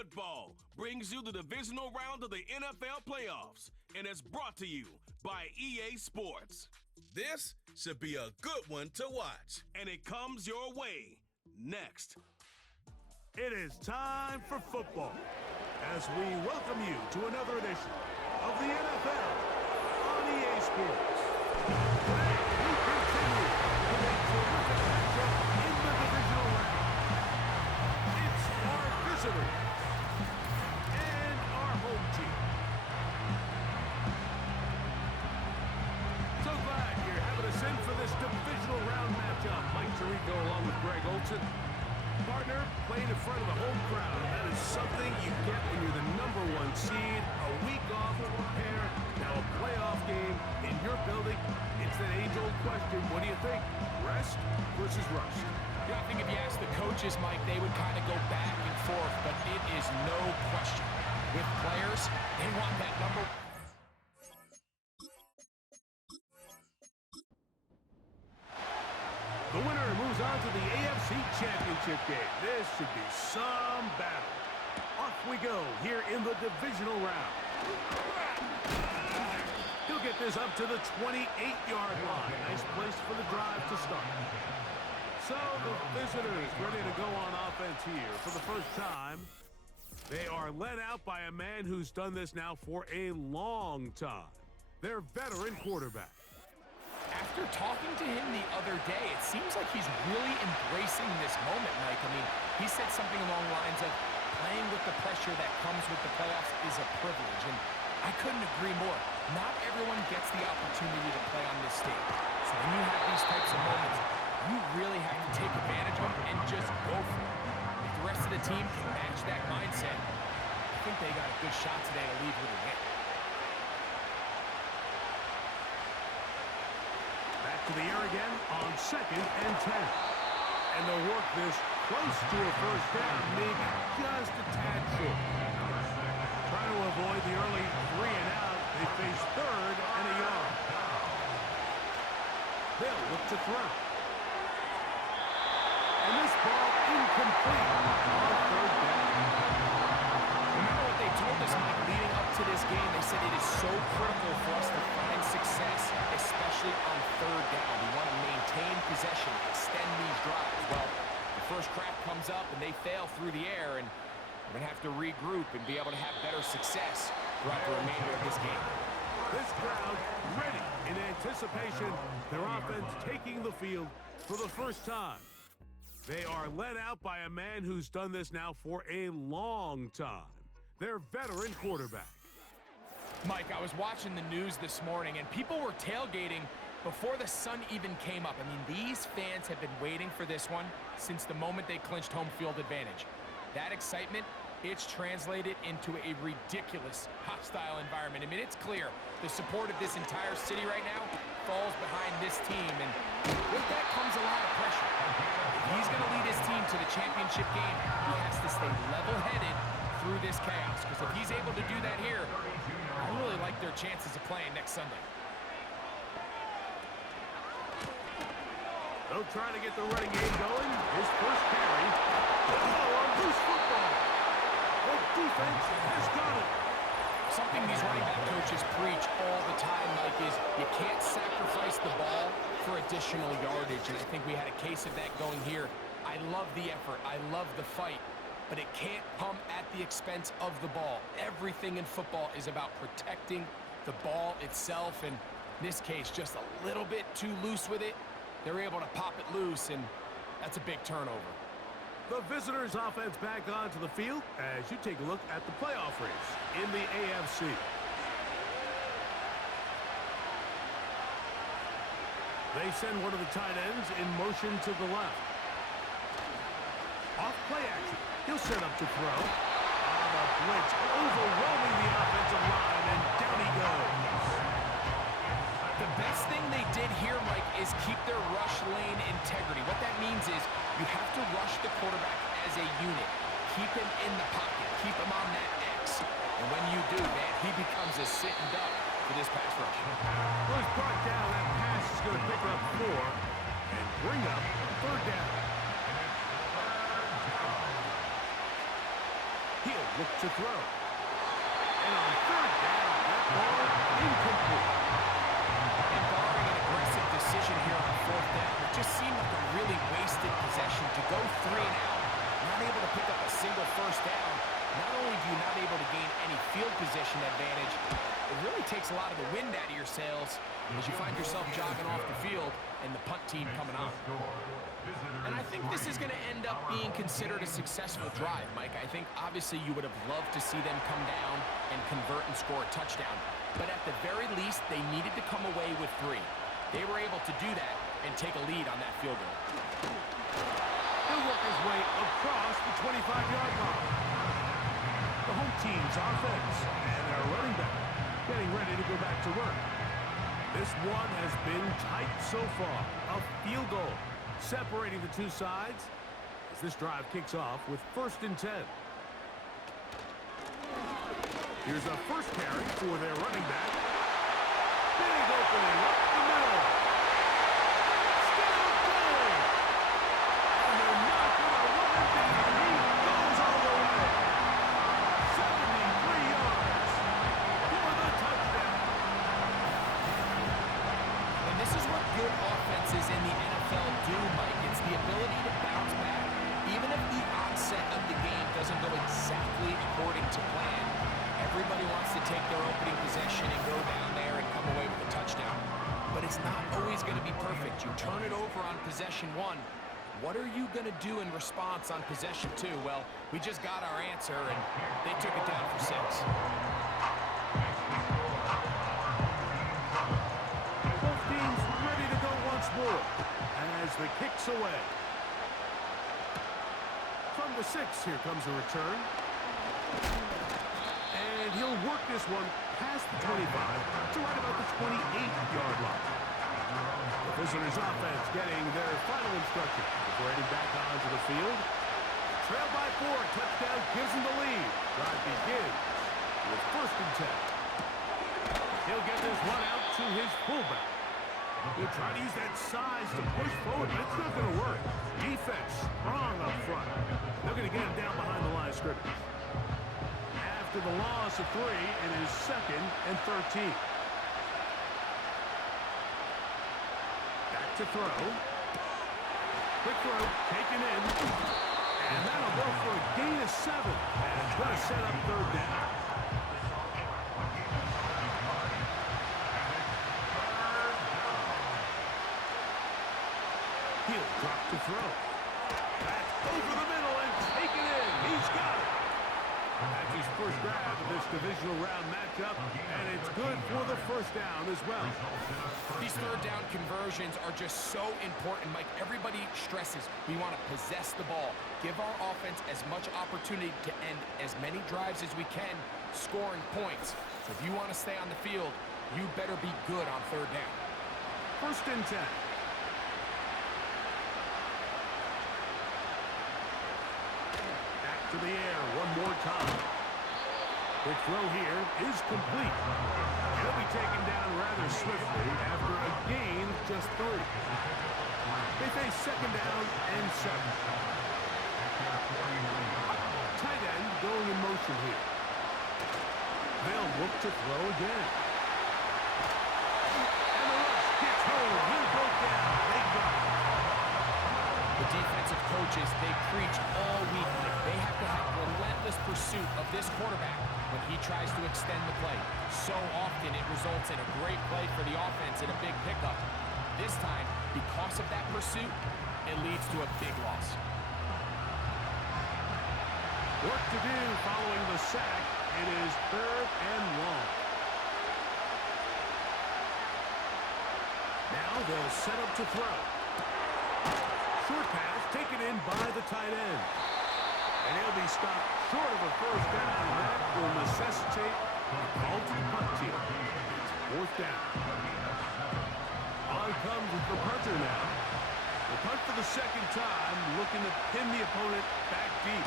Football brings you the divisional round of the NFL playoffs, and it's brought to you by EA Sports. This should be a good one to watch, and it comes your way next. It is time for football as we welcome you to another edition of the NFL on EA Sports. Today, we continue with a terrific matchup in the divisional round. It's our visitors and our home team. So glad you're having us in for this divisional round matchup. Mike Tirico along with Greg Olson. Partner, playing in front of the home crowd. That is something you get when you're the #1 seed. A week off to prepare. Now a playoff game in your building. It's that age-old question. What do you think? Rest versus rust? Yeah, I think if you ask the coaches, Mike, they would kind of go back and forth, but it is no question. With players, they want that number. The winner moves on to the AFC Championship game. This should be some battle. Off we go here in the divisional round. He'll get this up to the 28-yard line. Nice place for the drive to start. So the visitors ready to go on offense here for the first time. They are led out by a man who's done this now for a long time. Their veteran quarterback. After talking to him the other day, it seems like he's really embracing this moment, Mike. I mean, he said something along the lines of playing with the pressure that comes with the playoffs is a privilege, and I couldn't agree more. Not everyone gets the opportunity to play on this stage. So when you have these types of moments, you really have to take advantage of them and just go for it. If the rest of the team can match that mindset, I think they got a good shot today to leave with a win. To the air again on 2nd and 10. And they'll work this close to a first down, maybe just a tad short. Trying to avoid the early 3 and out, they face 3rd and a yard. They'll look to throw. And this ball incomplete on 3rd down. Remember what they told us, Mike, leading up to this game? They said it is so critical for us to find success, especially on 3rd down. We want to maintain possession, extend these drives. Well, the first crack comes up and they fail through the air, and we're going to have to regroup and be able to have better success throughout the remainder of this game. This crowd ready in anticipation. Their offense taking the field for the first time. They are led out by a man who's done this now for a long time. Their veteran quarterback. Mike, I was watching the news this morning, and people were tailgating before the sun even came up. I mean, these fans have been waiting for this one since the moment they clinched home field advantage. That excitement, it's translated into a ridiculous, hostile environment. I mean, it's clear the support of this entire city right now falls behind this team, and with that comes a lot of pressure. If he's going to lead his team to the championship game, he has to stay level-headed through this chaos, because if he's able to do that here, I really like their chances of playing next Sunday. They'll try to get the running game going. His first carry. Oh, on loose football. The defense has got it. Something these running back coaches preach all the time, Mike, is you can't sacrifice the ball for additional yardage, and I think we had a case of that going here. I love the effort. I love the fight. But it can't come at the expense of the ball. Everything in football is about protecting the ball itself, and in this case, just a little bit too loose with it. They're able to pop it loose, and that's a big turnover. The visitors' offense back onto the field as you take a look at the playoff race in the AFC. They send one of the tight ends in motion to the left. Off play action. He'll set up to throw. On a blitz, overwhelming the offensive line, and down he goes. The best thing they did here, Mike, is keep their rush lane integrity. What that means is you have to rush the quarterback as a unit. Keep him in the pocket. Keep him on that X. And when you do, man, he becomes a sitting duck for this pass rush. Well, he's brought down. That pass is going to pick up 4 and bring up 3rd down. He'll look to throw. And on third down, that ball incomplete. And barring an aggressive decision here on fourth down, it just seemed like a really wasted possession to go 3 and out, not able to pick up a single first down. Not only do you not able to gain any field position advantage, it really takes a lot of the wind out of your sails as you find yourself jogging off the field and the punt team coming on. And I think this is going to end up being considered a successful drive, Mike. I think obviously you would have loved to see them come down and convert and score a touchdown. But at the very least, they needed to come away with 3. They were able to do that and take a lead on that field goal. He'll work his way across the 25-yard line. The home team's offense and their running back getting ready to go back to work. This one has been tight so far. A field goal separating the two sides as this drive kicks off with 1st and 10. Here's a first carry for their running back. Big opening up the middle. Still going. And they're not going to run it down. He goes all the way. 73 yards for the touchdown. And this is what good offenses in the NFL do, Mike. It's the ability to bounce back. Even if the onset of the game doesn't go exactly according to plan, everybody wants to take their opening possession and go down there and come away with a touchdown. But it's not always going to be perfect. You turn it over on possession 1. What are you going to do in response on possession 2? Well, we just got our answer, and they took it down for 6. Both teams ready to go once more as the kick's away. From the 6, here comes a return. And he'll work this one past the 25 to right about the 28-yard line. The visitors' offense getting their final instruction before heading back onto the field. Trail by 4, touchdown gives them the lead. Drive begins with 1st and 10. He'll get this one out to his fullback. He'll try to use that size to push forward, but it's not going to work. Defense strong up front. They're going to get him down behind the line of scrimmage. After the loss of 3, it is 2nd and 13. Back to throw. Quick throw, taken in. And that'll go for a gain of 7. And it's going to set up 3rd down. He'll drop to throw. That's over the middle and taken in. He's got it. That's his first grab of this divisional round matchup, and it's good for the 1st down as well. These 3rd down conversions are just so important, Mike. Everybody stresses we want to possess the ball, give our offense as much opportunity to end as many drives as we can, scoring points. So if you want to stay on the field, you better be good on 3rd down. 1st and 10. To the air one more time. The throw here is complete. He'll be taken down rather swiftly after a gain of just 3. They face 2nd down and 7. Tight end going in motion here. They'll look to throw again. And the rush gets home. He'll go down. They got it. The defensive coaches, they preach all week. They have to have relentless pursuit of this quarterback when he tries to extend the play. So often it results in a great play for the offense and a big pickup. This time, because of that pursuit, it leads to a big loss. Work to do following the sack. It is 3rd and long. Now they'll set up to throw. Short pass taken in by the tight end. And he'll be stopped short of a 1st down, and that will necessitate a call to the punt team. It's 4th down. On comes the punter now. The punt for the 2nd time, looking to pin the opponent back deep.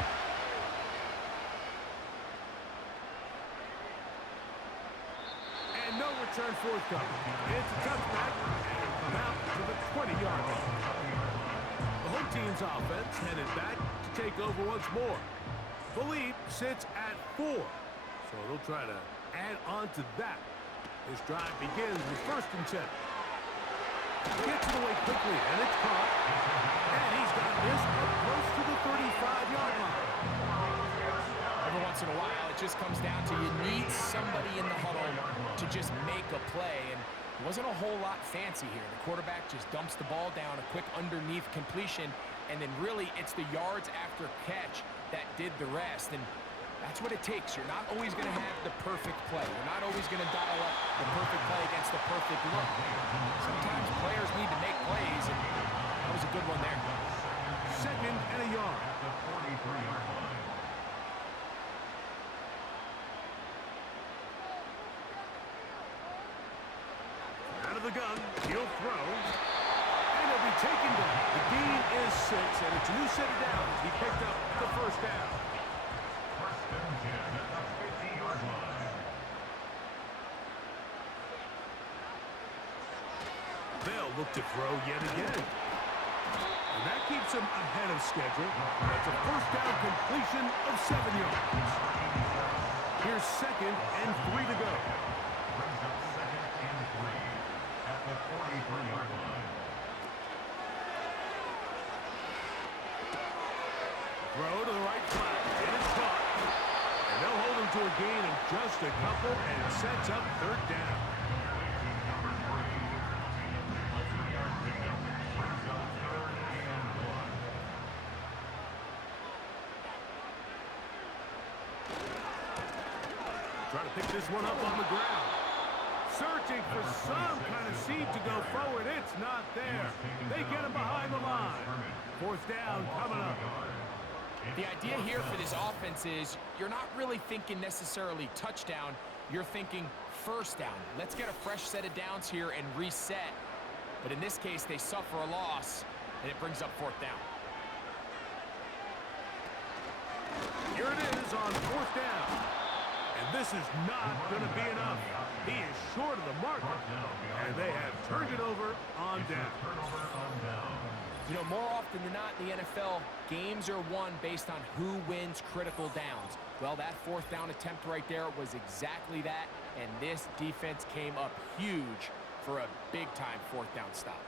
And no return forthcoming. It's a touchback, and it'll come out to the 20-yard line. The home team's offense headed back to take over once more. The lead sits at 4, so they'll try to add on to that. This drive begins with 1st and 10. Gets it away quickly, and it's caught. And he's got this up close to the 35-yard line. Every once in a while, it just comes down to you need somebody in the huddle to just make a play. And it wasn't a whole lot fancy here. The quarterback just dumps the ball down, a quick underneath completion, and then really it's the yards after catch that did the rest. And that's what it takes. You're not always going to have the perfect play. You're not always going to dial up the perfect play against the perfect look. Sometimes players need to make plays, and that was a good one there. 2nd and a yard. Out of the gun, he'll throw, and he'll be taken down. The gain is 6, and it's a new set of downs. He picked up the 1st down. They'll look to throw yet again. And that keeps him ahead of schedule. That's a 1st down completion of 7 yards. Here's 2nd and 3 to go. Throw to the right flat, and it's caught. And they'll hold him to a gain of just a couple, and it sets up 3rd down. Trying to pick this one up on the ground. Searching for some kind of seed to go forward. It's not there. They get him behind the line. 4th down coming up. The idea here for this offense is you're not really thinking necessarily touchdown. You're thinking 1st down. Let's get a fresh set of downs here and reset. But in this case, they suffer a loss, and it brings up 4th down. Here it is on 4th down. And this is not going to be enough. He is short of the mark. And they have turned it over on down. You know, more often than not in the NFL, games are won based on who wins critical downs. Well, that 4th down attempt right there was exactly that, and this defense came up huge for a big-time 4th down stop.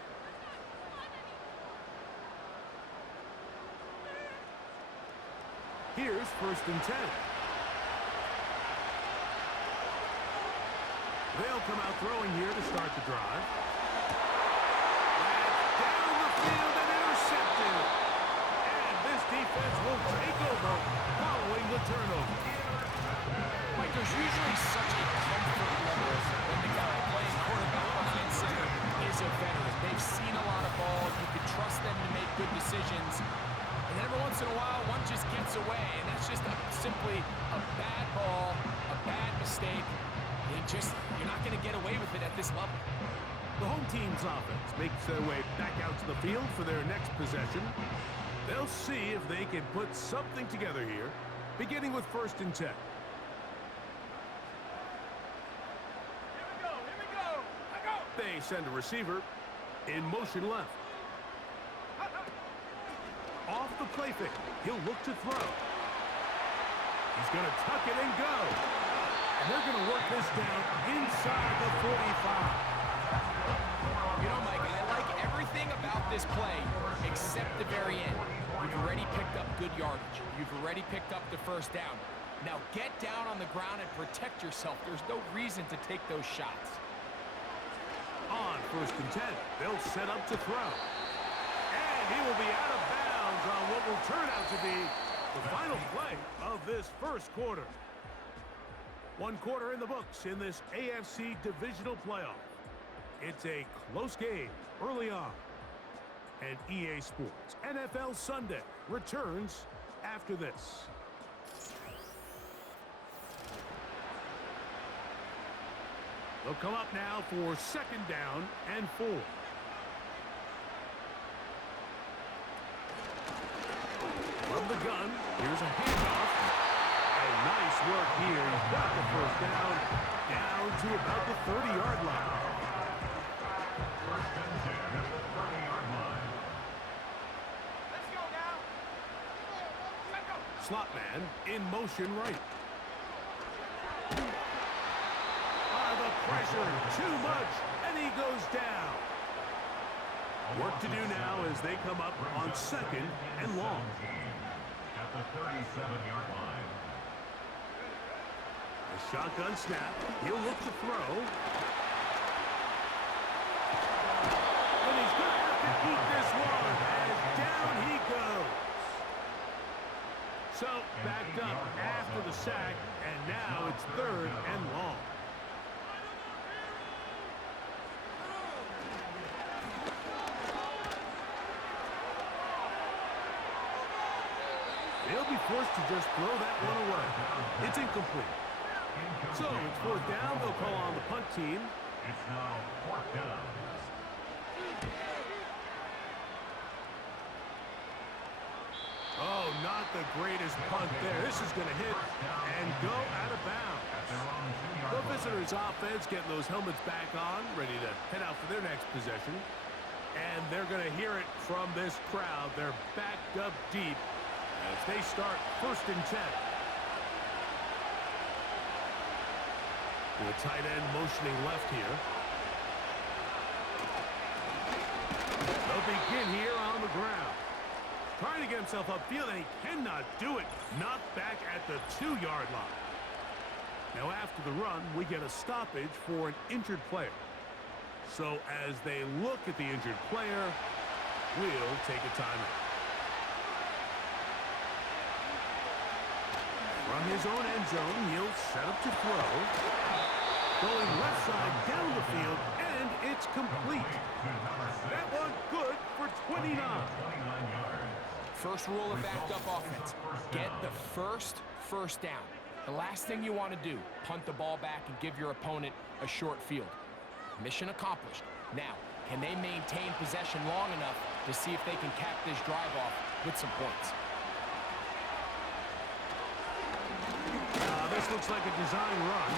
Here's 1st and 10. They'll come out throwing here to start the drive. That's down the field and intercepted. And this defense will take over following the turnover. Mike, there's usually such a comfort level when the guy playing quarterback behind center is a veteran. They've seen a lot of ball. You can trust them to make good decisions. And then every once in a while, one just gets away, and that's just simply a bad ball, a bad mistake. You're not going to get away with it at this level. The home team's offense makes their way back out to the field for their next possession. They'll see if they can put something together here, beginning with 1st and 10. Here we go. They send a receiver in motion left. Off the play fake, he'll look to throw. He's going to tuck it and go. And they're going to work this down inside the 45. You know, Mike, I like everything about this play except the very end. You've already picked up good yardage. You've already picked up the 1st down. Now get down on the ground and protect yourself. There's no reason to take those shots. On 1st and 10, they'll set up to throw. And he will be out of bounds on what will turn out to be the final play of this 1st quarter. 1 quarter in the books in this AFC divisional playoff. It's a close game early on. And EA Sports NFL Sunday returns after this. They'll come up now for 2nd down and 4. From the gun, here's a handoff. And nice work here. He's got the 1st down to about the 30-yard line. Slot man in motion right. The pressure, too much, and he goes down. Work to do now as they come up on 2nd and long. At the 37-yard line. A shotgun snap. He'll look to throw. And he's going to have to eat this one as down he goes. So, backed up after the sack, and now it's 3rd and long. They'll be forced to just throw that one away. It's incomplete. So it's 4th down. They'll call on the punt team. It's now 4th down. Oh, not the greatest punt there. This is going to hit and go out of bounds. The visitors' offense getting those helmets back on, ready to head out for their next possession. And they're going to hear it from this crowd. They're backed up deep as they start 1st and 10. The tight end motioning left here. They'll begin here on the ground. Trying to get himself upfield, and he cannot do it. Not back at the 2-yard line. Now after the run, we get a stoppage for an injured player. So as they look at the injured player, we'll take a timeout. From his own end zone, he'll set up to throw. Going left side down the field, and it's complete. That one good for 29. First rule of backed up offense, get the first down. The last thing you want to do, punt the ball back and give your opponent a short field. Mission accomplished. Now, can they maintain possession long enough to see if they can cap this drive off with some points? This looks like a design run.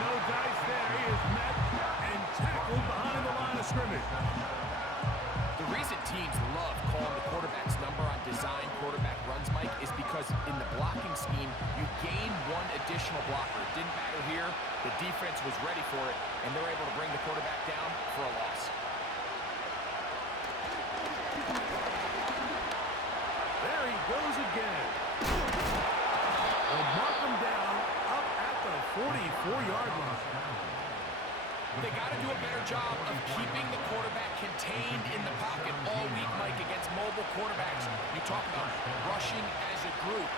No dice there. He is met and tackled behind the line of scrimmage. The reason teams love calling the quarterback's number on design quarterback runs, Mike, is because in the blocking scheme, you gain one additional blocker. It didn't matter here. The defense was ready for it, and they're able to bring the quarterback down for a loss. There he goes again. They'll mark him down up at the 44-yard line. They got to do a better job of keeping the quarterback contained in the pocket all week, Mike, against mobile quarterbacks. You talk about rushing as a group.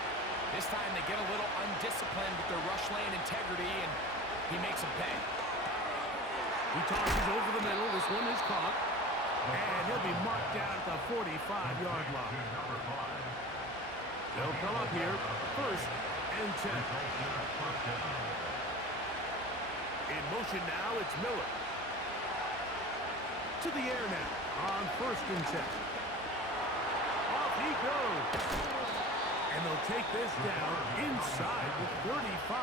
This time they get a little undisciplined with their rush lane integrity, and he makes them pay. He tosses over the middle. This one is caught. And he'll be marked down at the 45-yard line. They'll come up here 1st and 10. In motion now, it's Miller. To the air now on 1st and 10. Off he goes. And they'll take this down inside the 35.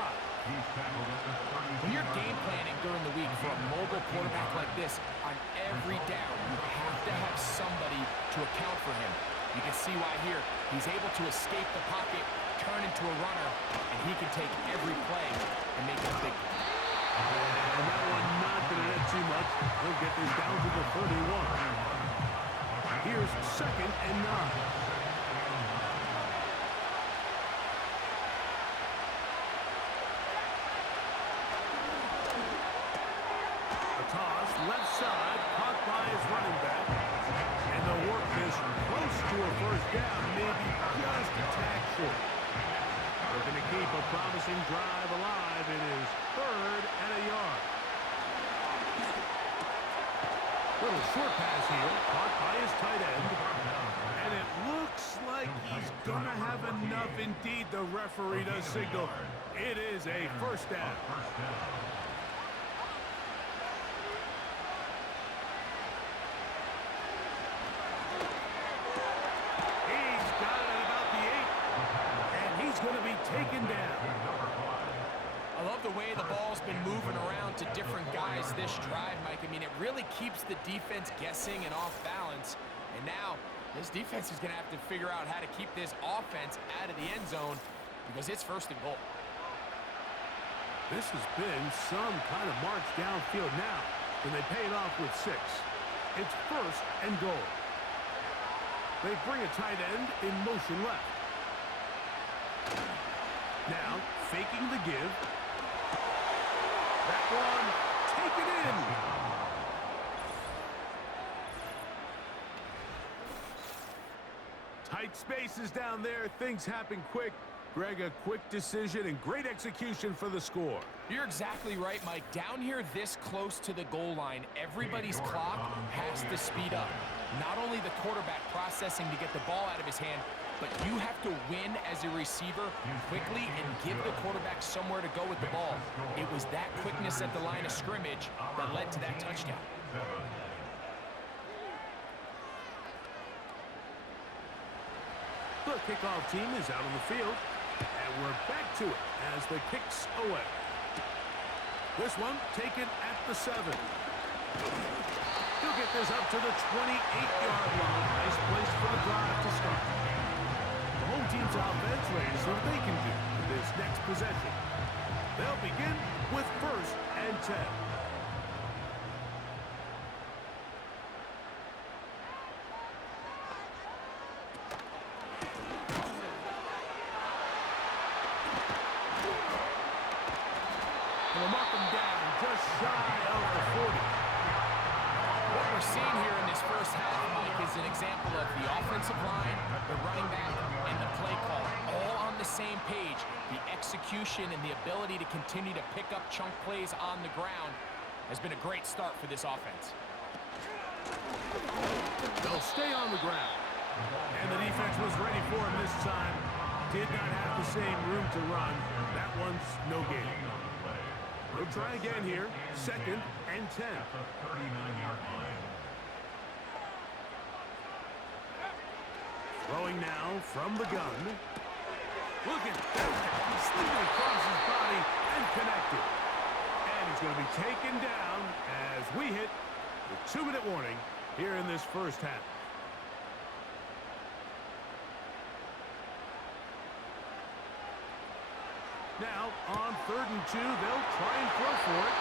When you're game planning during the week for a mobile quarterback like this, on every down, you have to have somebody to account for him. You can see why here. He's able to escape the pocket, turn into a runner, and he can take every play and make it a big one. And that one not going to net too much. He'll get this down to the 31. Here's 2nd and 9. Left side, caught by his running back. And they'll work this close to a 1st down, maybe just a tad short. They're going to keep a promising drive alive. It is 3rd and a yard. Little short pass here, caught by his tight end. And it looks like he's going to have enough indeed. The referee does signal. It is a 1st down. Taken down. I love the way the ball's been moving around to different guys this drive, Mike. I mean, it really keeps the defense guessing and off balance. And now This defense is going to have to figure out how to keep this offense out of the end zone because it's first and goal. This has been some kind of march downfield now, and they pay it off with 6. It's first and goal. They bring a tight end in motion left. Now, faking the give. That one, taken in. Tight spaces down there. Things happen quick. Greg, a quick decision and great execution for the score. You're exactly right, Mike. Down here this close to the goal line, everybody's clock has to speed up. Not only the quarterback processing to get the ball out of his hand, but you have to win as a receiver quickly and give the quarterback somewhere to go with the ball. It was that quickness at the line of scrimmage that led to that touchdown. The kickoff team is out on the field, and we're back to it as the kick's away. This one taken at the 7. He'll get this up to the 28-yard line. Nice place for the drive to start. The home team's offense ready to see what they can do with this next possession. They'll begin with first and 10. They'll mark them down just shy of the 40. What we're seeing here in this first half, Mike, is an example of the offensive line, the running back, and the play call all on the same page. The execution and the ability to continue to pick up chunk plays on the ground has been a great start for this offense. They'll stay on the ground. And the defense was ready for him this time. Did not have the same room to run. That one's no gain. We'll try again here. Second and 10. At the 39-yard line. Throwing now from the gun. Look at that. He's slinging across his body and connected. And he's going to be taken down as we hit the 2-minute warning here in this first half. Now, on 3rd and 2, they'll try and throw for it.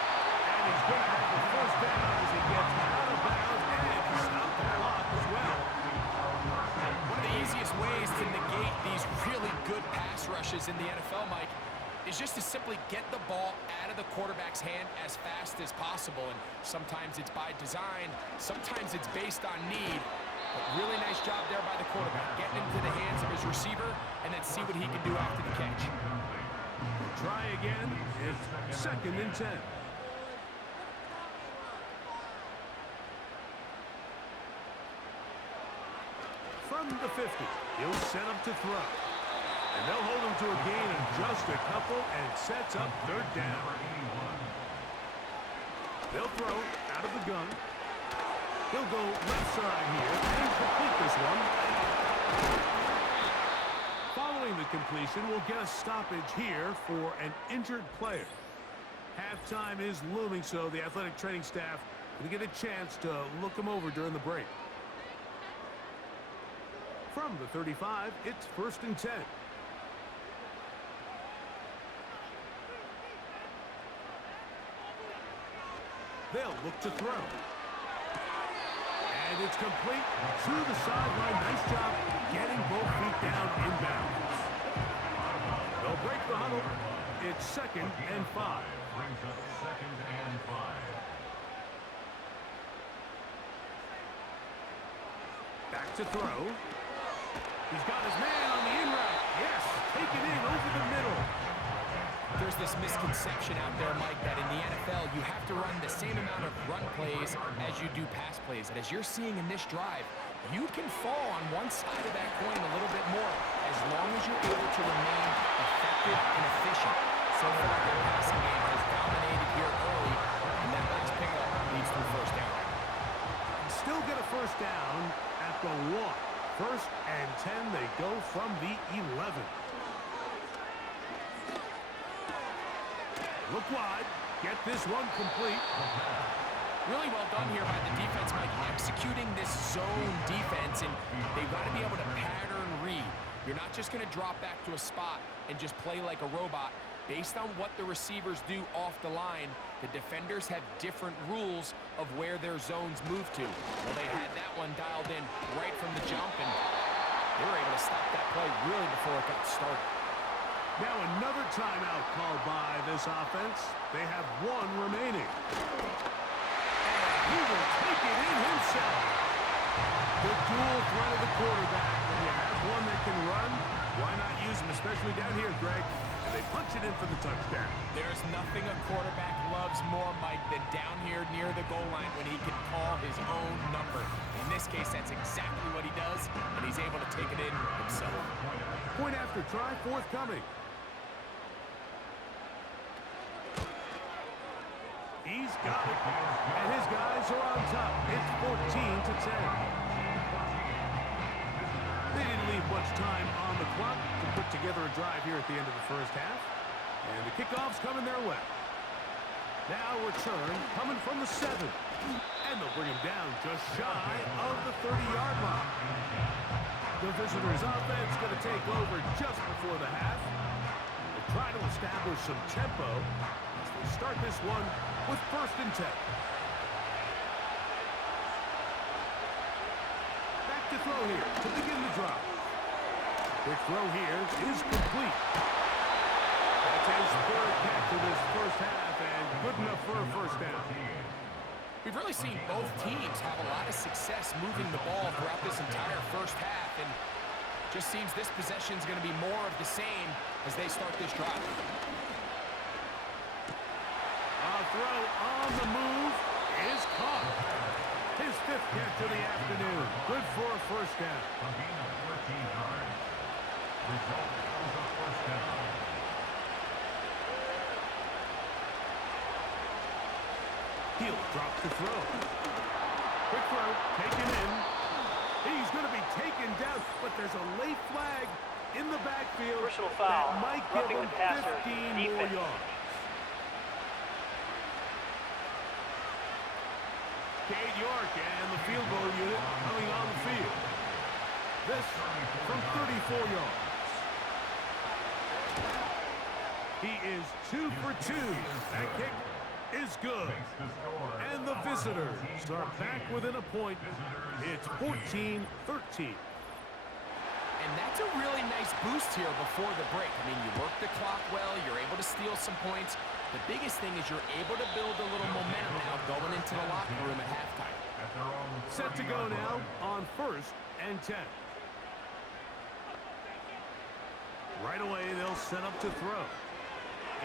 And he's going to have the first down as he gets out of bounds. And he stopped the clock as well. One of the easiest ways to negate these really good pass rushes in the NFL, Mike, is just to simply get the ball out of the quarterback's hand as fast as possible. And sometimes it's by design, sometimes it's based on need. But really nice job there by the quarterback, getting into the hands of his receiver and then see what he can do after the catch. Try again. It's 2nd and 10. From the 50, he'll set up to throw. And they'll hold him to a gain of just a couple and sets up 3rd down. They'll throw out of the gun. He'll go left side here and complete this one. Following the completion, we'll get a stoppage here for an injured player. Halftime is looming, so the athletic training staff will get a chance to look him over during the break. From the 35, it's 1st and 10. They'll look to throw. And it's complete to the sideline. Nice job getting both feet down inbounds. They'll break the huddle. It's 2nd and 5. Brings up 2nd and 5. Back to throw. He's got his man on the in route. Yes, taken in over the middle. There's this misconception out there, Mike, that in the NFL you have to run the same amount of run plays as you do pass plays. And as you're seeing in this drive, you can fall on one side of that coin a little bit more as long as you're able to remain effective and efficient. So far, their passing game has dominated here early, and that last pickup leads to a first down. Still get a first down at the 1. 1st and 10, they go from the 11. Look wide. Get this one complete. Really well done here by the defense, Mike, executing this zone defense, and they've got to be able to pattern read. You're not just going to drop back to a spot and just play like a robot. Based on what the receivers do off the line, the defenders have different rules of where their zones move to. Well, they had that one dialed in right from the jump, and they were able to stop that play really before it got started. Now another timeout called by this offense. They have one remaining. He will take it in himself. The dual threat of the quarterback. When you have one that can run, why not use him, especially down here, Greg? And they punch it in for the touchdown. There's nothing a quarterback loves more, Mike, than down here near the goal line when he can call his own number. In this case, that's exactly what he does, and he's able to take it in himself. Point after try forthcoming. He's got it, and his guys are on top. It's 14-10. They didn't leave much time on the clock to put together a drive here at the end of the first half. And the kickoff's coming their way. Now return coming from the 7. And they'll bring him down just shy of the 30-yard line. The visitors' offense going to take over just before the half. They'll try to establish some tempo as they start this one with 1st and 10. Back to throw here to begin the drive. Quick throw here is complete. That's his 3rd catch of this first half, and good enough for a first down. We've really seen both teams have a lot of success moving the ball throughout this entire first half, and just seems this possession is going to be more of the same as they start this drive. A throw on the move is caught. His 5th catch of the afternoon. Good for a first down. A gain of 14 yards. Result is a first down. He'll drop the throw. Quick throw, taken in. He's going to be taken down, but there's a late flag in the backfield. Personal foul. That might give Roughing him the passer. 15 more Defense. yards. Cade York and the field goal unit coming on the field. This from 34 yards. He is 2 for 2. That kick is good. And the visitors are back within a point. It's 14-13. And that's a really nice boost here before the break. I mean, you work the clock well, you're able to steal some points. The biggest thing is you're able to build a little momentum now going into the locker room at halftime. Set to go now on 1st and 10. Right away, they'll set up to throw.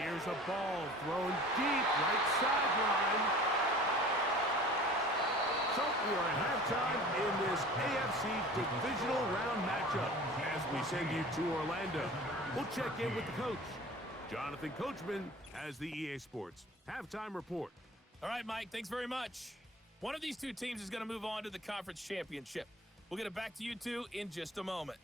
Here's a ball thrown deep, right sideline. So we are at halftime in this AFC divisional round matchup as we send you to Orlando. We'll check in with the coach. Jonathan Coachman has the EA Sports halftime report. All right, Mike, thanks very much. One of these two teams is going to move on to the conference championship. We'll get it back to you two in just a moment.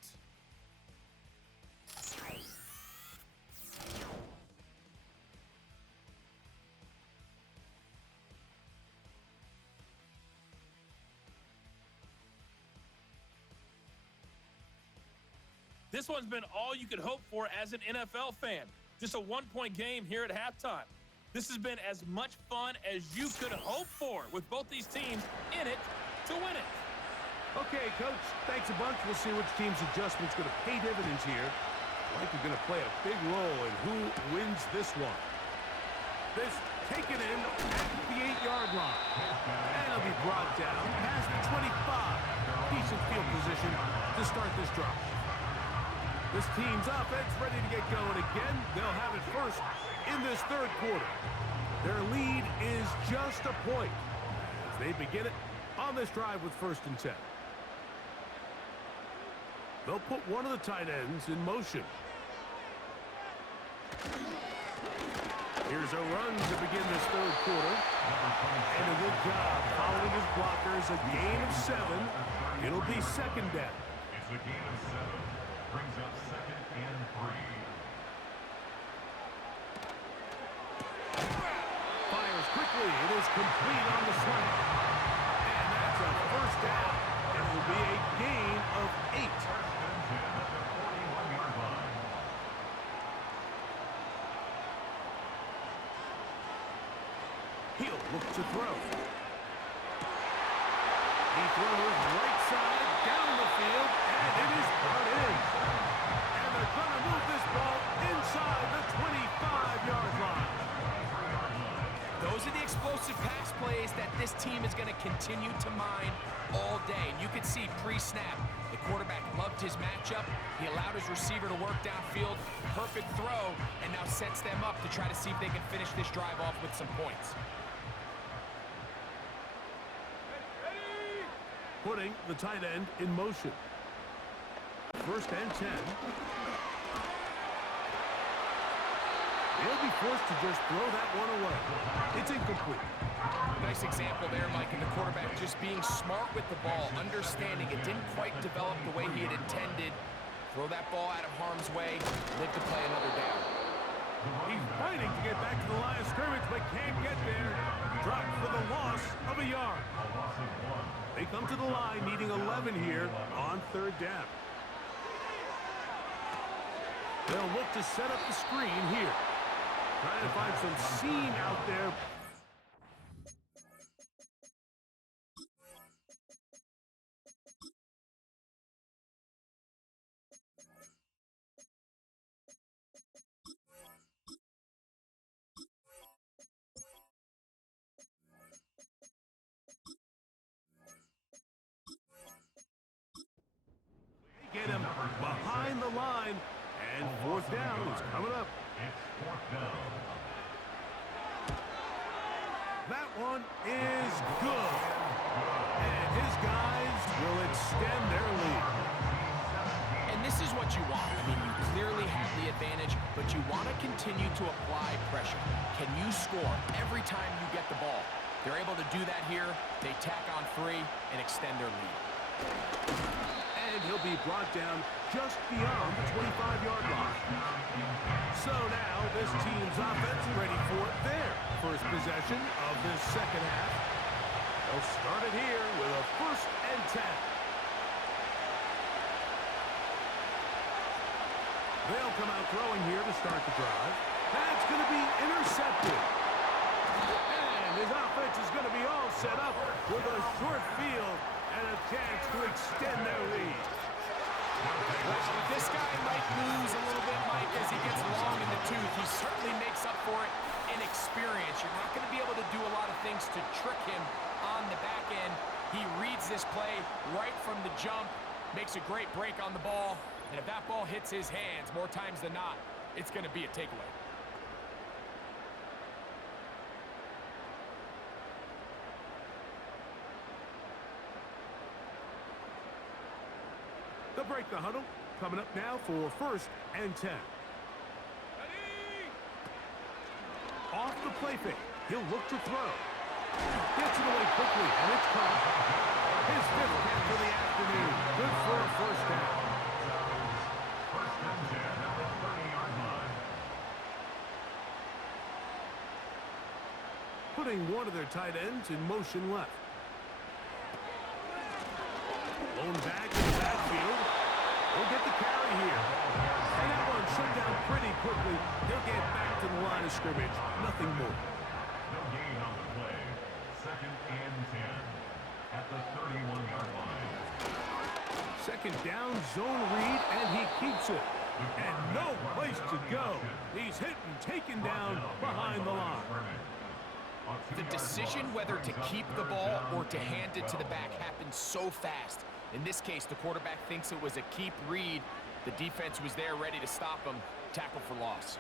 This one's been all you could hope for as an NFL fan. Just a one-point game here at halftime. This has been as much fun as you could hope for with both these teams in it to win it. Okay, Coach, thanks a bunch. We'll see which team's adjustment's going to pay dividends here. Like we're going to play a big role in who wins this one. This taken in at the 8-yard line. And it'll be brought down past the 25. Decent field position to start this drive. This team's offense ready to get going again. They'll have it first in this 3rd quarter. Their lead is just a point as they begin it on this drive with 1st and 10. They'll put one of the tight ends in motion. Here's a run to begin this 3rd quarter. And a good job following his blockers. A gain of 7. It'll be 2nd down. It's a gain of 7. Brings up 2nd and 3. Fires quickly. It is complete on the slant. first down, and it will be a gain of 8. He'll look to throw. He throws right side down the field, and it is brought in. And they're going to move this ball inside the 25-yard line. Those are the explosive pass plays that this team is going to continue to mine all day. And you can see pre-snap, the quarterback loved his matchup. He allowed his receiver to work downfield. Perfect throw, and now sets them up to try to see if they can finish this drive off with some points. Putting the tight end in motion. First and 10. He'll be forced to just throw that one away. It's incomplete. Nice example there, Mike, and the quarterback just being smart with the ball, understanding it didn't quite develop the way he had intended. Throw that ball out of harm's way, live to play another down. He's fighting to get back to the line of scrimmage, but can't get there. Dropped for the loss of a yard. They come to the line needing 11 here on third down. They'll look to set up the screen here. Trying to find some seam out there. Get him behind the line, and fourth down is coming up. It's fourth down. That one is good, and his guys will extend their lead. And this is what you want. I mean, you clearly have the advantage, but you want to continue to apply pressure. Can you score every time you get the ball? They're able to do that here. They tack on 3 and extend their lead. And he'll be brought down just beyond the 25-yard line. So now this team's offense ready for their first possession of this second half. They'll start it here with a first and 10. They'll come out throwing here to start the drive. That's going to be intercepted. And his offense is going to be all set up with a short field and a chance to extend their lead. This guy might lose a little bit, Mike, as he gets long in the tooth. He certainly makes up for it in experience. You're not going to be able to do a lot of things to trick him on the back end. He reads this play right from the jump, makes a great break on the ball, and if that ball hits his hands more times than not, it's going to be a takeaway. They'll break the huddle. Coming up now for first and 10. Off the play fake. He'll look to throw. Gets it away quickly, and it's caught. His 5th catch for the afternoon. Good for a first down. First and 10 at the 30-yard line. Putting one of their tight ends in motion left. Blown back in the backfield. He'll get the carry here. And that one shut down pretty quickly. He'll get back to the line of scrimmage. Nothing more. No gain on the play. Second and 10 at the 31-yard line. Second down, zone read, and he keeps it. And no place to go. He's hit and taken down behind the line. The decision whether to keep the ball or to hand it to the back happens so fast. In this case, the quarterback thinks it was a keep read. The defense was there ready to stop him. Tackle for loss.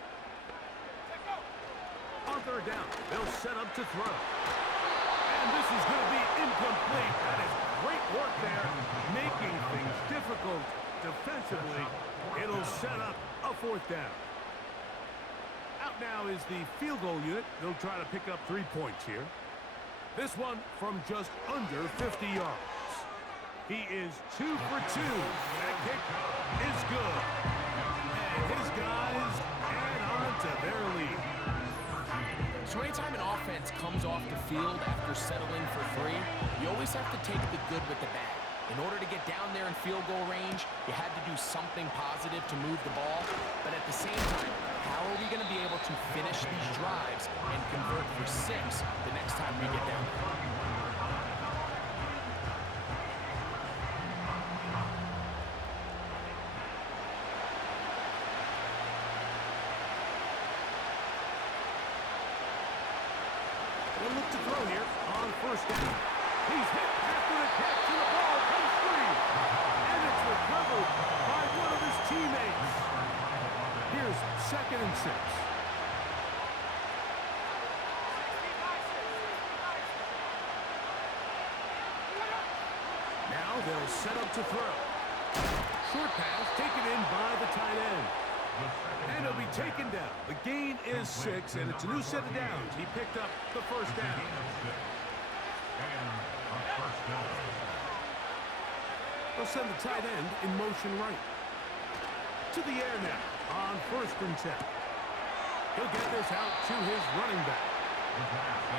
On third down, they'll set up to throw. And this is going to be incomplete. That is great work there, making things difficult defensively. It'll set up a fourth down. Out now is the field goal unit. They'll try to pick up 3 points here. This one from just under 50 yards. He is 2 for 2. That kick is good. And his guys add on to their lead. So anytime an offense comes off the field after settling for 3, you always have to take the good with the bad. In order to get down there in field goal range, you had to do something positive to move the ball. But at the same time, how are we going to be able to finish these drives and convert for 6 the next time we get down there? They'll look to throw here on first down. He's hit after the catch, and the ball comes free. And it's recovered by one of his teammates. Here's 2nd and 6. Now they'll set up to throw. Short pass taken in by the tight end. And he'll be taken down. The gain is 6, and it's a new set of downs. He picked up the first down. They'll send the tight end in motion right. To the air now on 1st and 10. He'll get this out to his running back.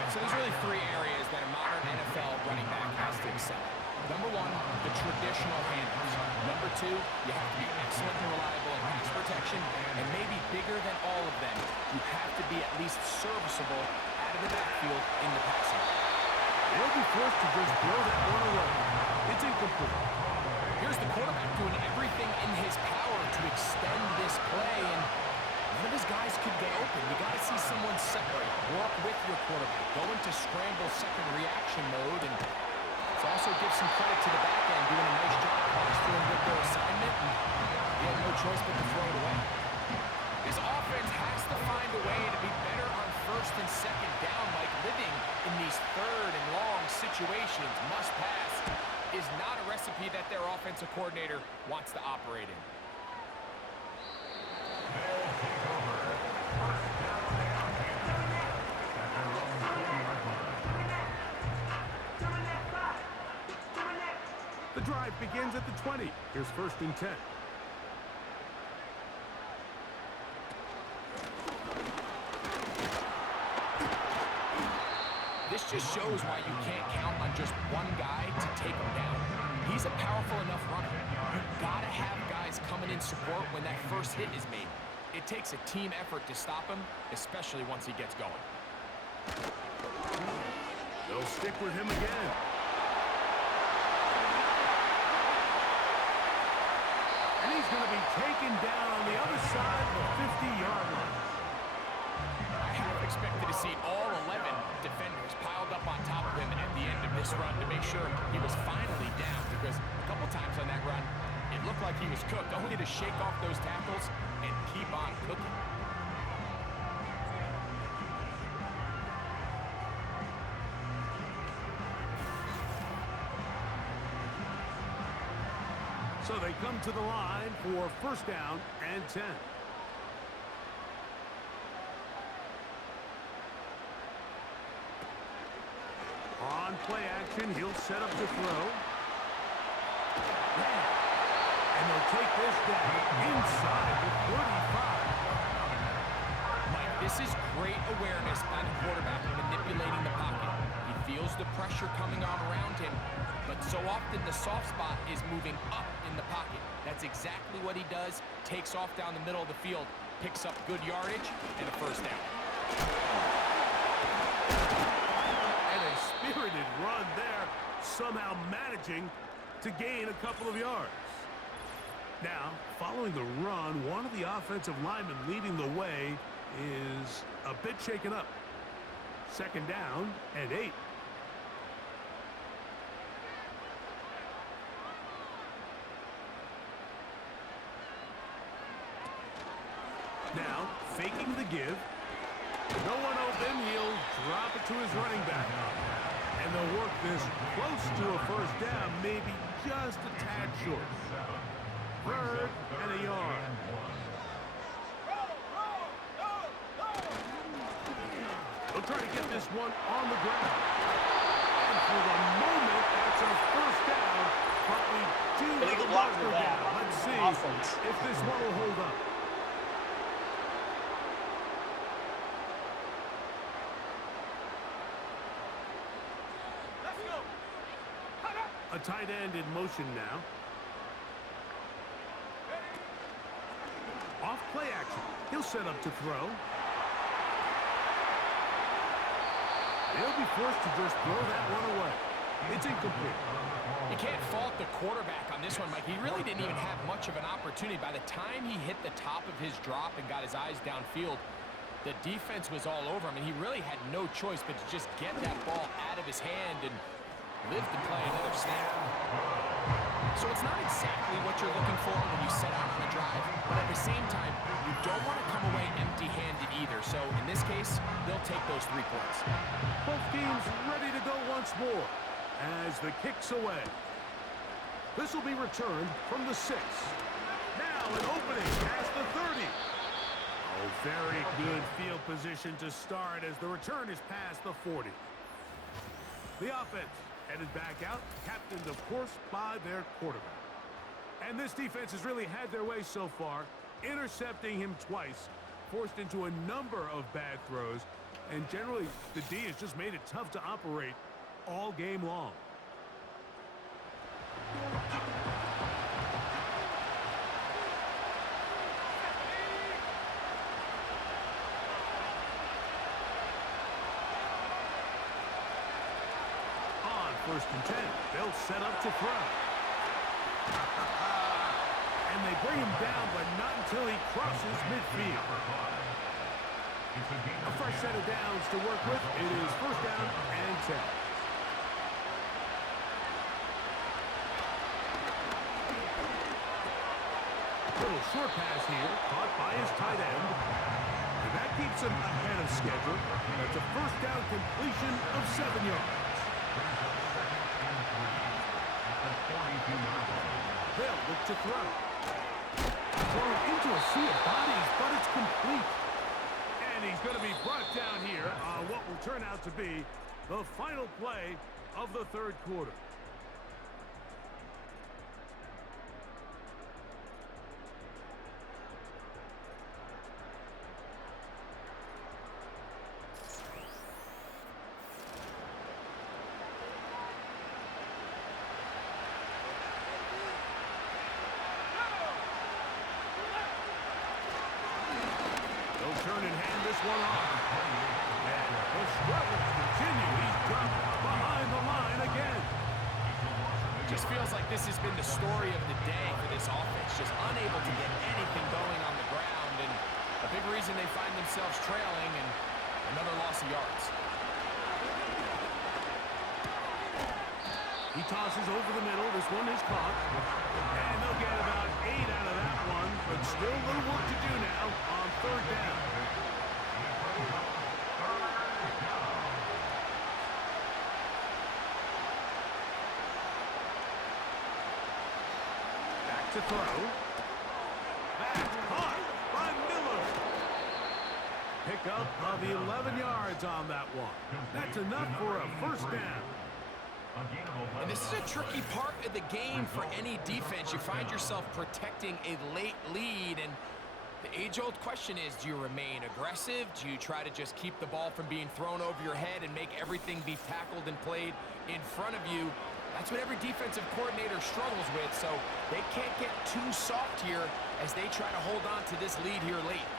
So there's really 3 areas that a modern NFL running back has to excel. Number 1, the traditional handles. Number 2, you have to be excellent and reliable in pass protection. And maybe bigger than all of them, you have to be at least serviceable out of the backfield in the passing. They'll be forced to just throw that one away. It's incomplete. Here's the quarterback doing everything in his power to extend this play, and none of his guys could get open. You got to see someone separate, work with your quarterback, go into scramble second reaction mode, and also give some credit to the back end, doing a nice job clustering with their assignment, and he had no choice but to throw it away. This offense has to find a way to be better on 1st and 2nd down, like living in these 3rd and long situations. Must pass is not a recipe that their offensive coordinator wants to operate in. They'll take over. First down at their own 40-yard line. The drive begins at the 20. Here's 1st and 10. This just shows why you can't count on just one guy to take him down. He's a powerful enough runner. You've got to have guys coming in support when that first hit is made. It takes a team effort to stop him, especially once he gets going. They'll stick with him again. And he's going to be taken down on the other side of the 50-yard line. I half expected to see all 11 defenders piled up on top of him at the end of this run to make sure he was finally down, because a couple times on that run, it looked like he was cooked, only to shake off those tackles and keep on cooking. So they come to the line for 1st down and 10. On play action, he'll set up to throw. And they'll take this down inside the 45. Mike, this is great awareness by the quarterback manipulating the pocket. He feels the pressure coming on around him, but so often the soft spot is moving up in the pocket. That's exactly what he does. Takes off down the middle of the field, picks up good yardage, and a 1st down. And a spirited run there, somehow managing to gain a couple of yards. Now, following the run, one of the offensive linemen leading the way is a bit shaken up. 2nd down and 8. Now, faking the give. No one open. He'll drop it to his running back. And they'll work this close to a 1st down, maybe just a tad short. 3rd and a yard. They'll try to get this one on the ground. And for the moment, that's a 1st down. But we do need a marker down. Let's see if this one will hold up. A tight end in motion now. Off play action. He'll set up to throw. He'll be forced to just throw that one away. It's incomplete. You can't fault the quarterback on this one, Mike. He really didn't even have much of an opportunity. By the time he hit the top of his drop and got his eyes downfield, the defense was all over him, and he really had no choice but to just get that ball out of his hand and live to play another snap. So it's not exactly what you're looking for when you set out on a drive, but at the same time, you don't want to come away empty-handed either. So in this case, they'll take those 3 points. Both teams ready to go once more as the kick's away. This will be returned from the 6. Now an opening past the 30. Oh, very good field position to start as the return is past the 40. The offense headed back out, captained, of course, by their quarterback. And this defense has really had their way so far, intercepting him twice, forced into a number of bad throws, and generally, the D has just made it tough to operate all game long. First and 10. They'll set up to throw. And they bring him down, but not until he crosses midfield. A fresh set of downs to work with. It is first down and 10. Little short pass here, caught by his tight end. And that keeps him ahead of schedule. That's a first down completion of 7 yards. They'll look to throw. Thrown into a sea of bodies, but it's complete. And he's going to be brought down here on what will turn out to be the final play of the 3rd quarter. Turn and hand this one off. And the struggles continue. He's dropped behind the line again. Just feels like this has been the story of the day for this offense. Just unable to get anything going on the ground. And a big reason they find themselves trailing and another loss of yards. He tosses over the middle. This one is caught. And they'll get about 8 out of that one. But still a little work to do now on 3rd down. Back to throw. That's caught by Miller. Pickup of 11 yards on that one. That's enough for a first down. And this is a tricky part of the game for any defense. You find yourself protecting a late lead, and the age-old question is, do you remain aggressive? Do you try to just keep the ball from being thrown over your head and make everything be tackled and played in front of you? That's what every defensive coordinator struggles with, so they can't get too soft here as they try to hold on to this lead here late.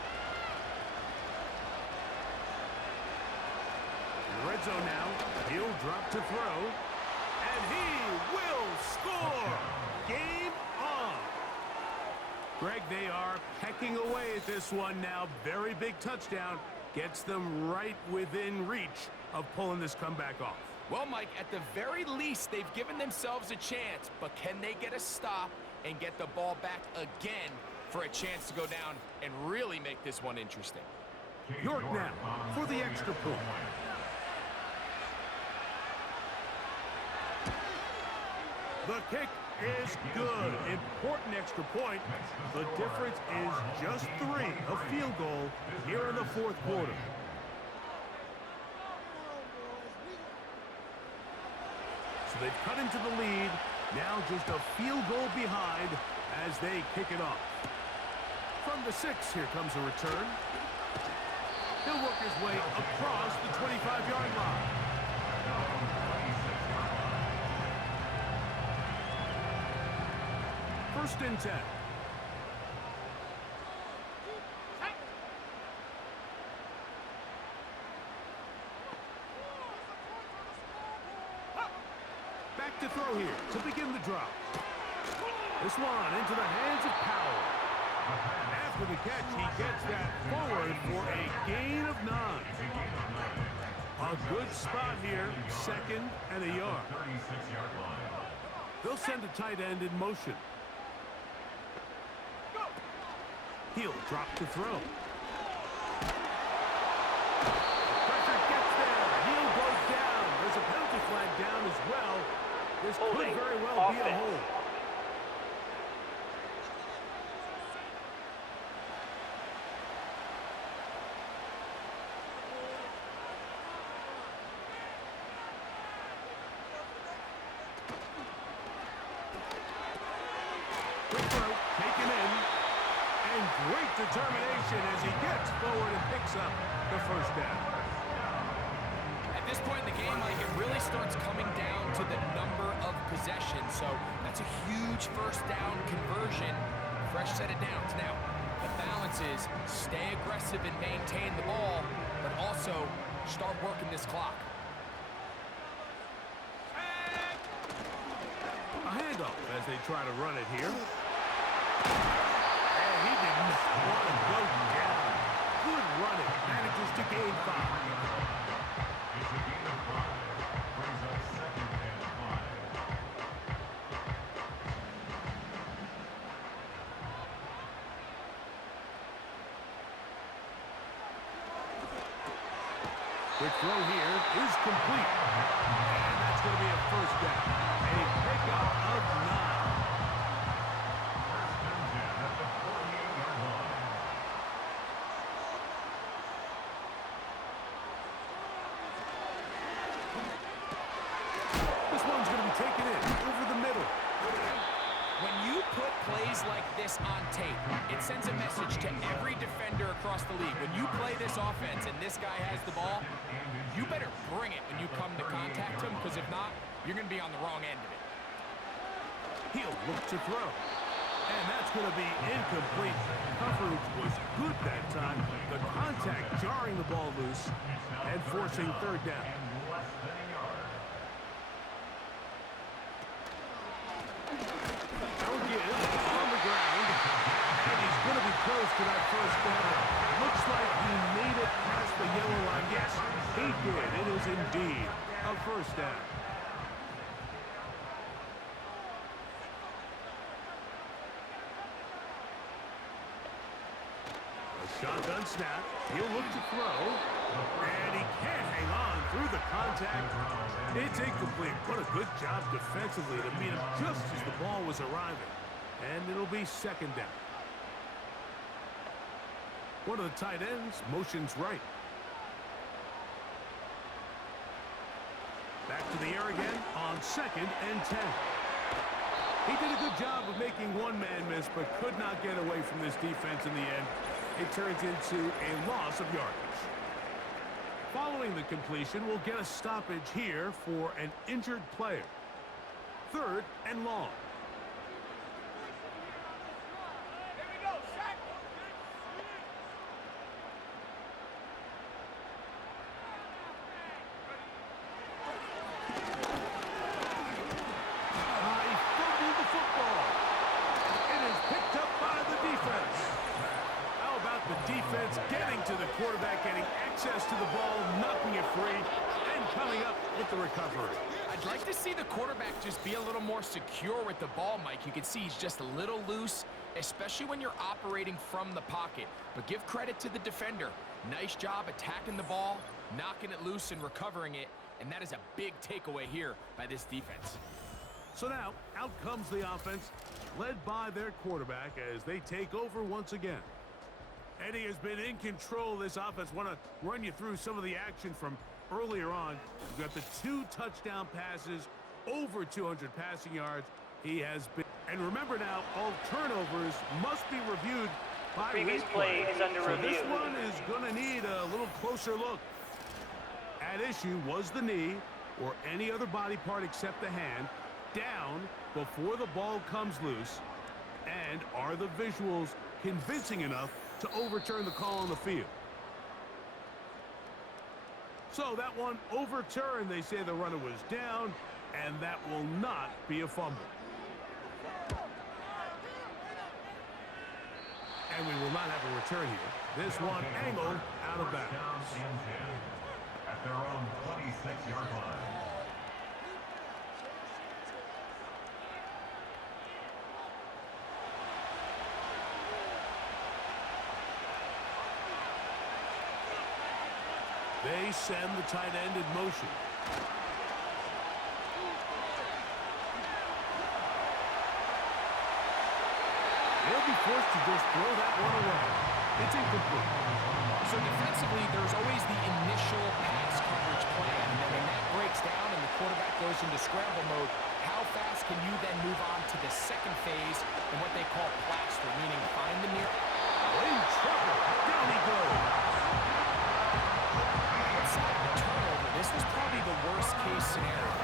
In the red zone now, he'll drop to throw. And he will score! Game on! Greg, they are pecking away at this one now. Very big touchdown. Gets them right within reach of pulling this comeback off. Well, Mike, at the very least, they've given themselves a chance, but can they get a stop and get the ball back again for a chance to go down and really make this one interesting? York now for the extra point. The kick is good. Important extra point. The difference is just 3, a field goal here in the 4th quarter. So they've cut into the lead. Now just a field goal behind as they kick it off. From the 6, here comes a return. He'll work his way across the 25-yard line. 1st and 10. Back to throw here to begin the drop. This one into the hands of Powell. After the catch, he gets that forward for a gain of 9. A good spot here, 2nd and a yard. They'll send a tight end in motion. He'll drop to throw. Pressure gets there. He'll go down. There's a penalty flag down as well. This could very well be a hold. Taken in, and great determination as he gets forward and picks up the 1st down. At this point in the game, Mike, it really starts coming down to the number of possessions. So that's a huge 1st down conversion. Fresh set of downs. Now, the balance is stay aggressive and maintain the ball, but also start working this clock. A handoff as they try to run it here. And he did not want to go down. Good running. Manages to gain 5. It's a gain of 5. Brings up 2nd and 5. Quick throw here is complete. And that's going to be a 1st down. A pickup of 9. This one's going to be taken in over the middle. When you put plays like this on tape, it sends a message to every defender across the league. When you play this offense and this guy has the ball, you better bring it when you come to contact him, because if not, you're going to be on the wrong end of it. He'll look to throw. And that's going to be incomplete. Coverage was good that time. The contact jarring the ball loose and forcing 3rd down. On the ground, and he's going to be close to that 1st down. Looks like he made it past the yellow line. Yes, he did. It is indeed a 1st down. A shotgun snap. He'll look to throw, and he can't hang on through the contact. It's incomplete. What a good job defensively to meet him just as the ball was arriving. And it'll be 2nd down. One of the tight ends motions right. Back to the air again on 2nd and 10. He did a good job of making one man miss, but could not get away from this defense in the end. It turns into a loss of yardage. Following the completion, we'll get a stoppage here for an injured player. 3rd and long. Defense getting to the quarterback, getting access to the ball, knocking it free, and coming up with the recovery. I'd like to see the quarterback just be a little more secure with the ball, Mike. You can see he's just a little loose, especially when you're operating from the pocket. But give credit to the defender. Nice job attacking the ball, knocking it loose and recovering it, and that is a big takeaway here by this defense. So now, out comes the offense, led by their quarterback as they take over once again. Eddie has been in control of this offense. Want to run you through some of the action from earlier on. We've got the 2 touchdown passes, over 200 passing yards. He has been. And remember now, all turnovers must be reviewed by previous play is under review. This one is going to need a little closer look. At issue was the knee or any other body part except the hand down before the ball comes loose. And are the visuals convincing enough to overturn the call on the field? So that one overturned. They say the runner was down, and that will not be a fumble. And we will not have a return here. This one angled out of bounds. At their own 26-yard line. They send the tight end in motion. They'll be forced to just throw that one away. It's incomplete. So defensively, there's always the initial pass coverage plan. And then when that breaks down and the quarterback goes into scramble mode, how fast can you then move on to the second phase and what they call plaster, meaning find the near... In trouble. Down he goes. Outside of the turnover, this was probably the worst-case scenario.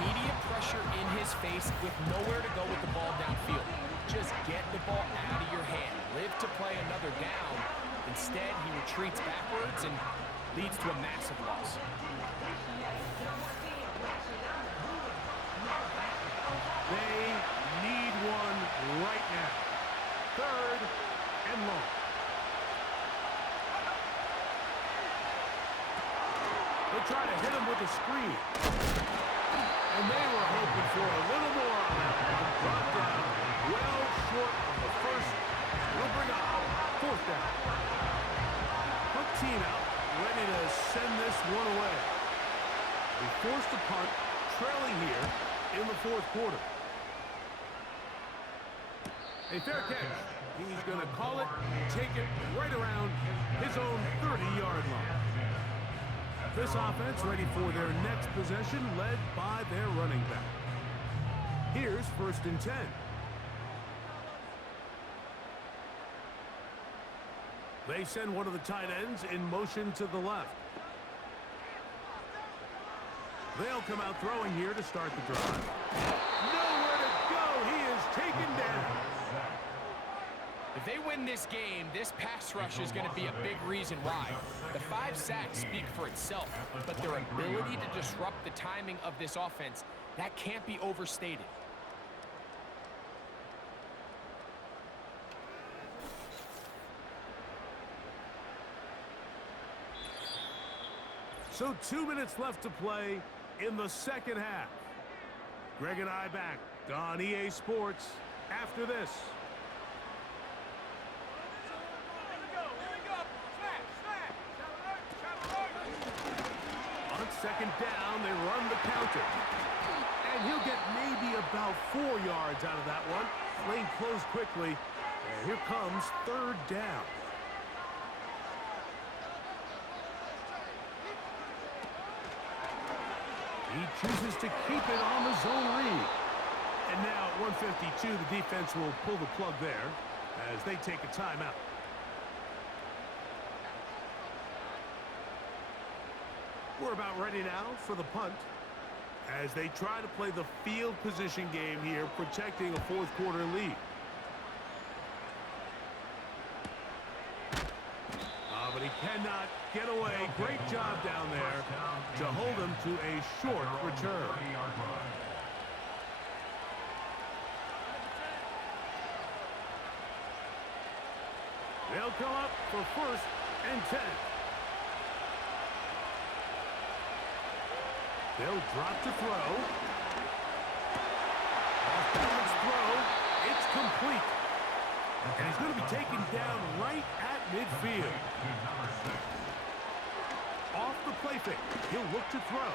Immediate pressure in his face with nowhere to go with the ball downfield. Just get the ball out of your hand. Live to play another down. Instead, he retreats backwards and leads to a massive loss. They need one right now. 3rd and long. They try to hit him with a screen. And they were hoping for a little more on that one. Brought down well short of the first. We'll bring up 4th down. Punt team out, ready to send this one away. We forced the punt, trailing here in the 4th quarter. A fair catch. He's going to call it, take it right around his own 30-yard line. This offense ready for their next possession, led by their running back. Here's 1st and 10. They send one of the tight ends in motion to the left. They'll come out throwing here to start the drive. Nowhere to go. He is taken down. If they win this game, this pass rush is going to be a big reason why. The 5 sacks speak for itself, but their ability to disrupt the timing of this offense, that can't be overstated. So 2 minutes left to play in the second half. Greg and I back on EA Sports after this. On 2nd down, they run the counter. And he'll get maybe about 4 yards out of that one. Lane closed quickly. And here comes 3rd down. He chooses to keep it on the zone read. And now at 1:52, the defense will pull the plug there as they take a timeout. We're about ready now for the punt as they try to play the field position game here, protecting a 4th quarter lead. But he cannot get away. Great job down there to hold him to a short return. They'll come up for 1st and 10. They'll drop to throw. Off-balance throw. It's complete. And he's going to be taken down right at midfield. Off the play fake. He'll look to throw.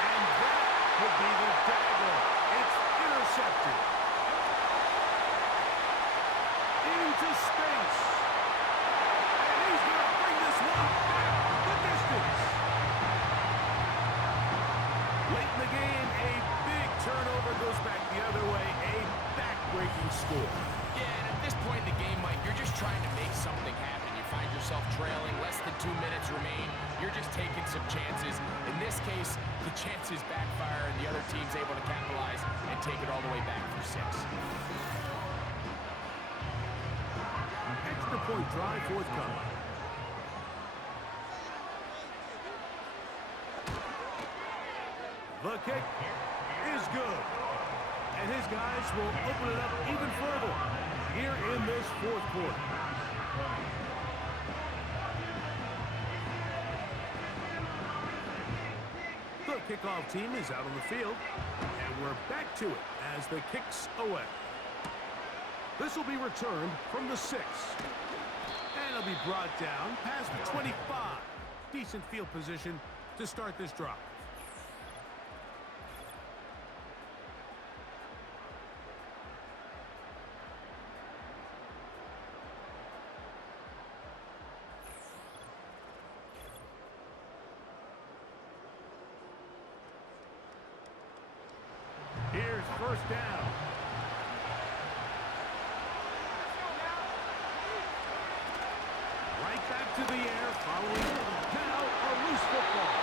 And that will be the dagger. It's intercepted. Into space. And he's going to bring this one back the distance. Late in the game, a big turnover goes back the other way. A back-breaking score. Yeah, and at this point in the game, Mike, you're just trying to make something happen. You find yourself trailing, less than 2 minutes remain. You're just taking some chances. In this case, the chances backfire, and the other team's able to capitalize and take it all the way back for 6. 2-point drive forthcoming. The kick is good. And his guys will open it up even further here in this fourth quarter. The kickoff team is out on the field, and we're back to it as the kick's away. This will be returned from the 6. And it'll be brought down past the 25. Decent field position to start this drive. Here's first down. Right back to the air, following now a loose football.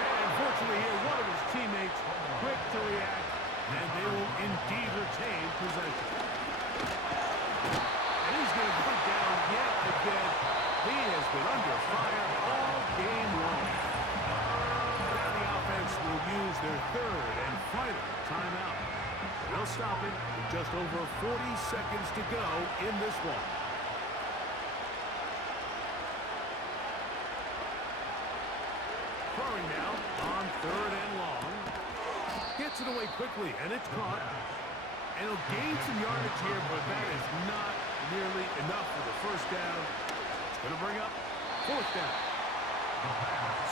And fortunately here, one of his teammates quick to react, and they will indeed retain possession. And he's going to put down yet again. He has been under fire all game long. Now the offense will use their third and final timeout. They'll stop it with just over 40 seconds to go in this one. Throwing now on third and long. Gets it away quickly, and it's caught. And he'll gain some yardage here, but that is not nearly enough for the first down. It's going to bring up fourth down.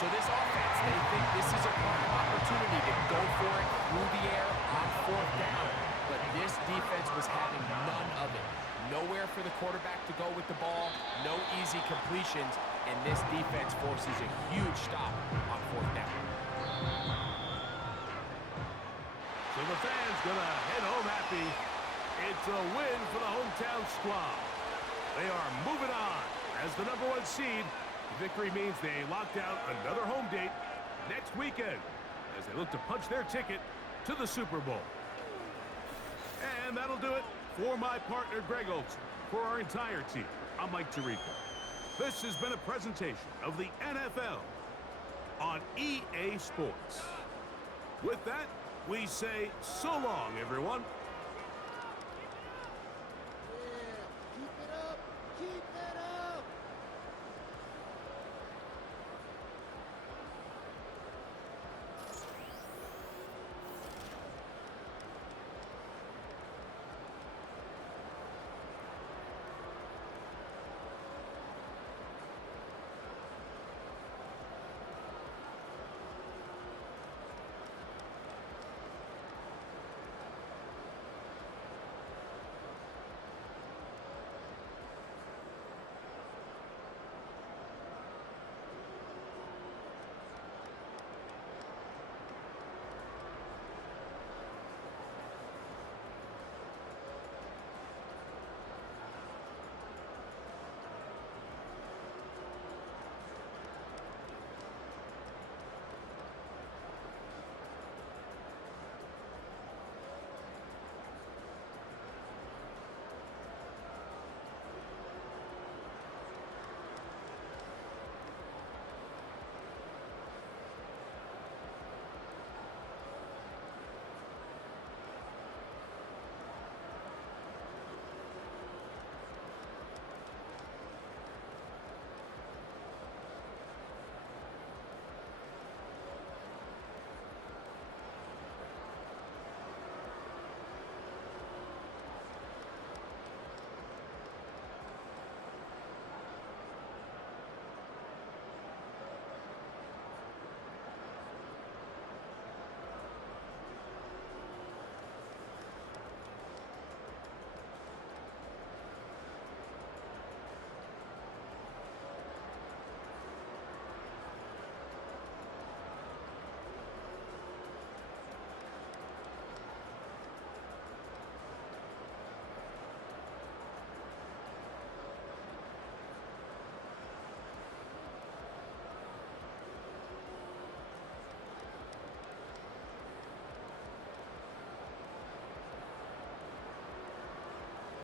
So this offense, they think this is a prime opportunity to go for it through the air on fourth down. But this defense was having none of it. Nowhere for the quarterback to go with the ball, no easy completions, and this defense forces a huge stop on fourth down. So the fans gonna head home happy. It's a win for the hometown squad. They are moving on as the #1 seed. The victory means they locked out another home date next weekend as they look to punch their ticket to the Super Bowl. And that'll do it for my partner, Greg Olson. For our entire team, I'm Mike Tirico. This has been a presentation of the NFL on EA Sports. With that, we say so long, everyone.